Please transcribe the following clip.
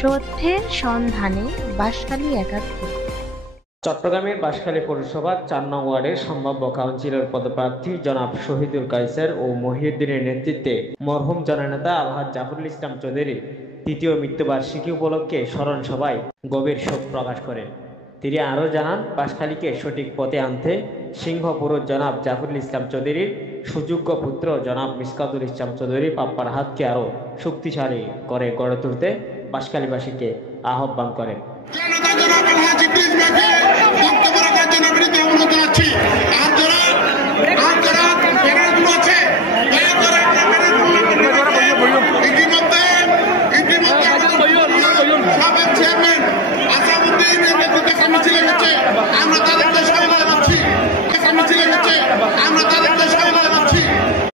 সত্যের সন্ধানে বাঁশখালী ৭১। চট্টগ্রামের বাঁশখালী পৌরসভার ৪ নং ওয়ার্ডের সম্ভাব্য কাউন্সিলর পদপ্রার্থী জনাব শহীদুল কায়সার ও মহিউদ্দিনের নেতৃত্বে মরহুম জননেতা আলহাজ জাফরুল ইসলাম চৌধুরীর তৃতীয় মৃত্যুবার্ষিকী উপলক্ষে স্মরণ সভায় গভীর শোক প্রকাশ করেন। তিনি আরও জানান, বাঁশখালীকে সঠিক পথে আনতে সিংহপুর জনাব জাফরুল ইসলাম চৌধুরীর সুযোগ্য পুত্র জনাব মিসকাতুল ইসলাম চৌধুরী পাপ্পার হাতকে আরও শক্তিশালী করে গড়ে তুলতে বাঁশখালীবাসীকে আহ্বান করেন।